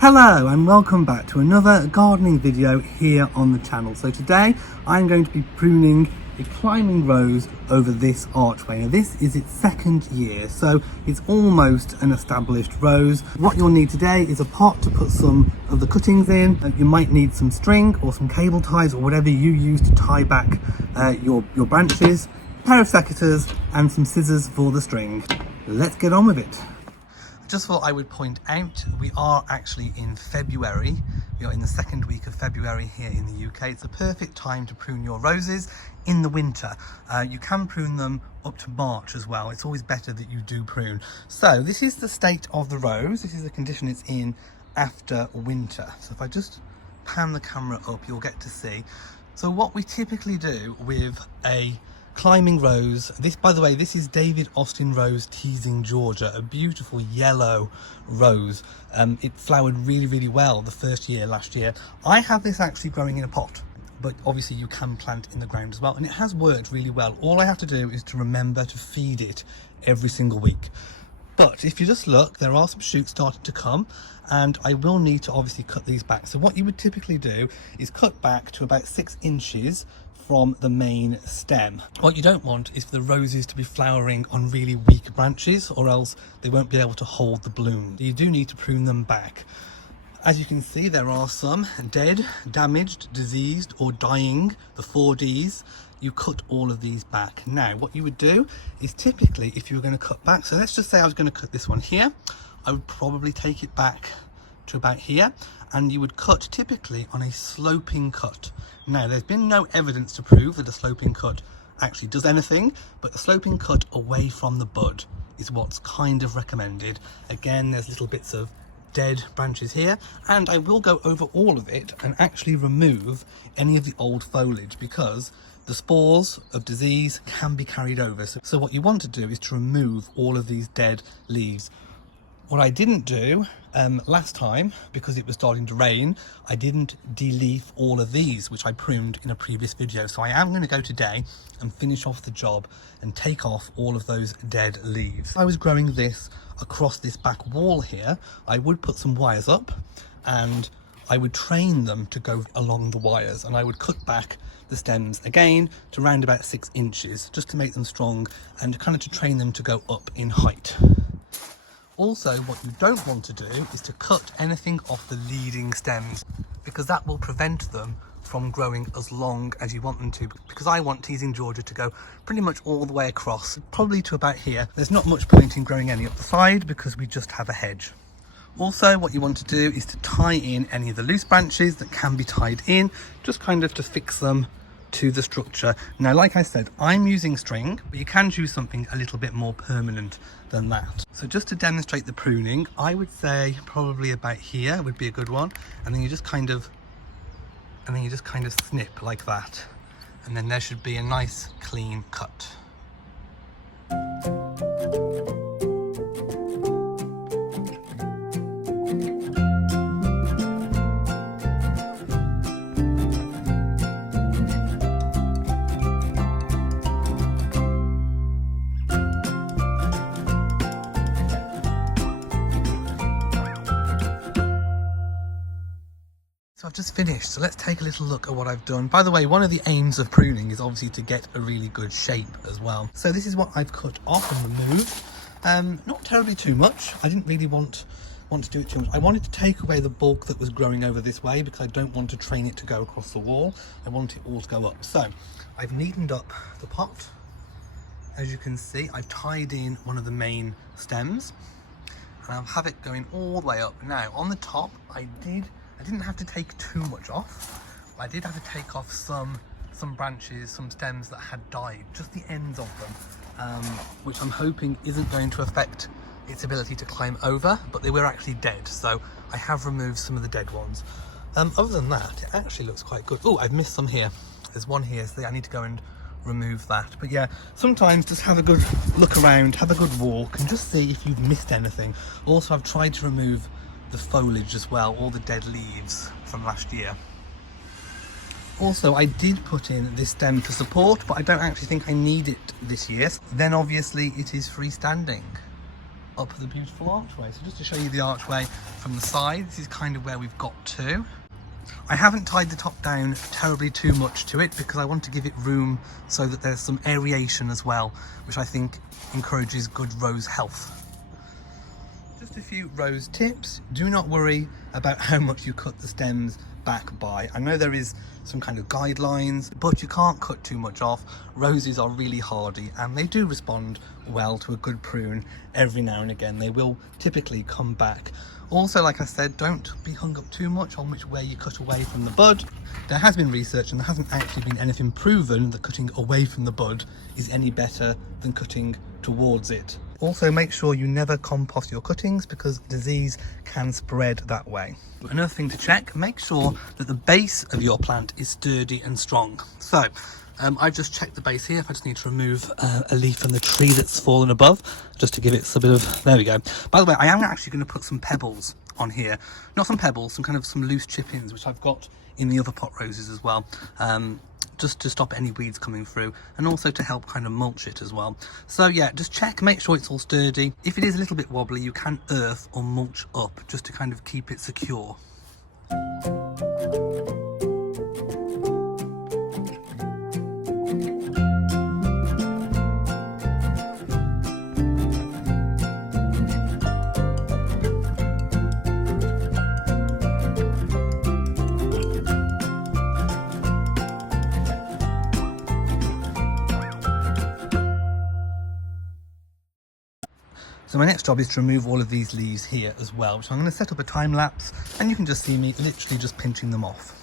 Hello and welcome back to another gardening video here on the channel. So today I'm going to be pruning a climbing rose over this archway. Now this is its second year, so it's almost an established rose. What you'll need today is a pot to put some of the cuttings in. You might need some string or some cable ties or whatever you use to tie back your branches, a pair of secateurs and some scissors for the string. Let's get on with it. Just thought I would point out, we are actually in February. We are in the second week of February here in the UK. It's a perfect time to prune your roses in the winter. You can prune them up to March as well. It's always better that you do prune. So this is the state of the rose. This is the condition it's in after winter. So if I just pan the camera up, you'll get to see. So what we typically do with a climbing rose, this, by the way, this is David Austin Rose Teasing Georgia, a beautiful yellow rose. It flowered really well the first year last year. I have this actually growing in a pot, but obviously you can plant in the ground as well, and it has worked really well. All I have to do is to remember to feed it every single week. But if you just look, there are some shoots starting to come, and I will need to obviously cut these back. So what you would typically do is cut back to about 6 inches from the main stem. What you don't want is for the roses to be flowering on really weak branches, or else they won't be able to hold the bloom. You do need to prune them back. As you can see, there are some dead, damaged, diseased or dying, the 4 Ds. You cut all of these back. Now what you would do is, typically if you were going to cut back, so let's just say I was going to cut this one here, I would probably take it back to about here, and you would cut typically on a sloping cut. Now there's been no evidence to prove that a sloping cut actually does anything, but a sloping cut away from the bud is what's kind of recommended. Again, there's little bits of dead branches here, and I will go over all of it and actually remove any of the old foliage, because the spores of disease can be carried over. So what you want to do is to remove all of these dead leaves. What I didn't do last time, because it was starting to rain, I didn't de-leaf all of these, which I pruned in a previous video. So I am going to go today and finish off the job and take off all of those dead leaves. If I was growing this across this back wall here, I would put some wires up and I would train them to go along the wires, and I would cut back the stems again to around about 6 inches, just to make them strong and kind of to train them to go up in height. Also, what you don't want to do is to cut anything off the leading stems, because that will prevent them from growing as long as you want them to, because I want Teasing Georgia to go pretty much all the way across, probably to about here. There's not much point in growing any up the side because we just have a hedge. Also, what you want to do is to tie in any of the loose branches that can be tied in, just kind of to fix them to the structure. Now, like I said, I'm using string, but you can choose something a little bit more permanent than that. So just to demonstrate the pruning, I would say probably about here would be a good one, and then you just kind of snip like that, and then there should be a nice clean cut. So I've just finished, so let's take a little look at what I've done. By the way, one of the aims of pruning is obviously to get a really good shape as well. So this is what I've cut off and removed. Not terribly too much. I didn't really want to do it too much. I wanted to take away the bulk that was growing over this way, because I don't want to train it to go across the wall. I want it all to go up. So I've neatened up the pot. As you can see, I've tied in one of the main stems, and I'll have it going all the way up. Now on the top, I didn't have to take too much off. I did have to take off some branches, some stems that had died, just the ends of them, which I'm hoping isn't going to affect its ability to climb over, but they were actually dead, so I have removed some of the dead ones. Other than that, it actually looks quite good. Oh, I've missed some here. There's one here, so I need to go and remove that. But yeah, sometimes just have a good look around, have a good walk, and just see if you've missed anything. Also, I've tried to remove the foliage as well, all the dead leaves from last year. Also, I did put in this stem for support, but I don't actually think I need it this year. Then obviously it is freestanding. up the beautiful archway. So just to show you the archway from the side, this is kind of where we've got to. I haven't tied the top down terribly too much to it because I want to give it room so that there's some aeration as well, which I think encourages good rose health. Just a few rose tips. Do not worry about how much you cut the stems back by. I know there is some kind of guidelines, but you can't cut too much off. Roses are really hardy and they do respond well to a good prune. Every now and again they will typically come back. Also, like I said, don't be hung up too much on which way you cut away from the bud. There has been research and there hasn't actually been anything proven that cutting away from the bud is any better than cutting towards it. Also, make sure you never compost your cuttings because disease can spread that way. Another thing to check, make sure that the base of your plant is sturdy and strong. So I've just checked the base here. If I just need to remove a leaf from the tree that's fallen above, just to give it a bit of, there we go. By the way, I am actually going to put some pebbles on here. Not some pebbles, some loose chip-ins, which I've got in the other pot roses as well. Just to stop any weeds coming through and also to help kind of mulch it as well. So yeah, just check, make sure it's all sturdy. If it is a little bit wobbly, you can earth or mulch up just to kind of keep it secure. So my next job is to remove all of these leaves here as well. So I'm going to set up a time lapse and you can just see me literally just pinching them off.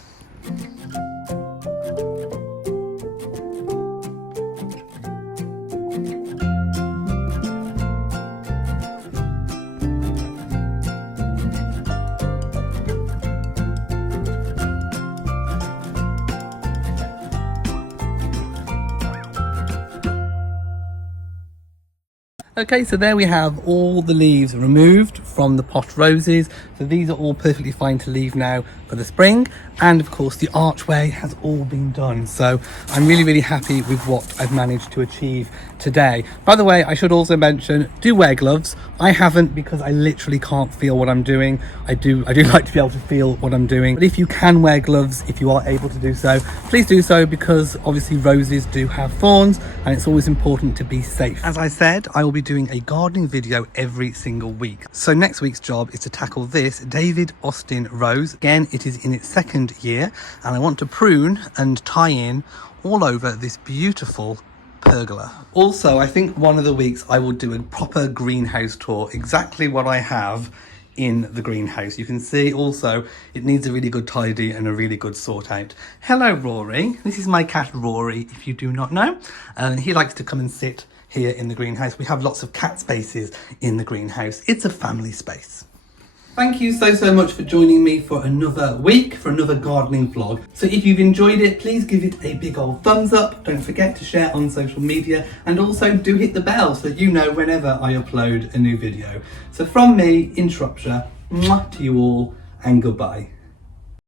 Okay, so there we have all the leaves removed from the pot roses. So these are all perfectly fine to leave now for the spring. And of course the archway has all been done. So I'm really happy with what I've managed to achieve today. By the way, I should also mention, do wear gloves. I haven't because I literally can't feel what I'm doing. I do like to be able to feel what I'm doing. But if you can wear gloves, if you are able to do so, please do so because obviously roses do have thorns and it's always important to be safe. As I said, I will be doing a gardening video every single week. So next week's job is to tackle this David Austin rose. Again, it is in its second year and I want to prune and tie in all over this beautiful pergola. Also, I think one of the weeks I will do a proper greenhouse tour, exactly what I have in the greenhouse. You can see also it needs a really good tidy and a really good sort out. Hello Rory, this is my cat Rory if you do not know, and he likes to come and sit here in the greenhouse. We have lots of cat spaces in the greenhouse. It's a family space. Thank you so much for joining me for another week, for another gardening vlog. So if you've enjoyed it, please give it a big old thumbs up. Don't forget to share on social media and also do hit the bell so you know whenever I upload a new video. So from me in Shropshire, mwah to you all and goodbye.